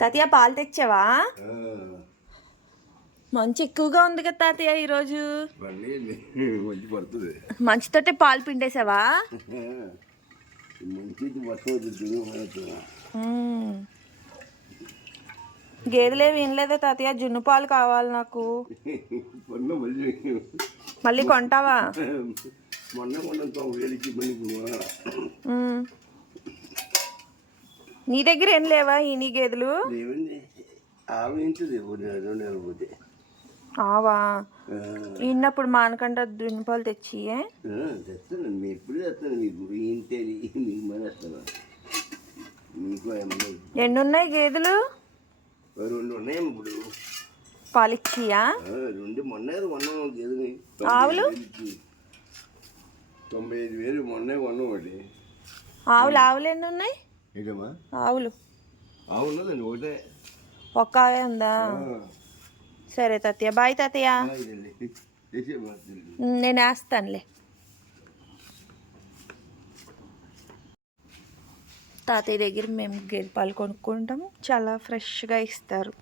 తాతయ్య పాలు తెచ్చావా? మంచి ఎక్కువగా ఉంది కదా తాతయ్య ఈరోజు. మంచితోటే పాలు పిండేసావా? గేదెలేవి వినలేదా తాతయ్య? జున్ను పాలు కావాలి నాకు. మళ్ళీ కొంటావా? నీ దగ్గర ఏం లేవా ఈ నీ గేదెలు? ఆవా ఇన్నప్పుడు మానకంట జున్ను పాలు తెచ్చి ఎన్ని ఉన్నాయి గేదెలు? 2 ఉన్నాయి ఇప్పుడు. పాలిచ్చియా? 2 మొన్న గేదెని. ఆవులు 95,000 మొన్న కొన్నాం ఒకటి. ఆవులు ఎన్ని ఉన్నాయి? ఆవులు ఉన్నదండి ఒకటే. ఒక్క ఆవే ఉందా? సరే తాతయ్య, బాయ్ తాతయ్య. నేను వేస్తానులే. తాతయ్య దగ్గర మేము గేదె పాలు కొనుక్కుంటాము, చాలా ఫ్రెష్గా ఇస్తారు.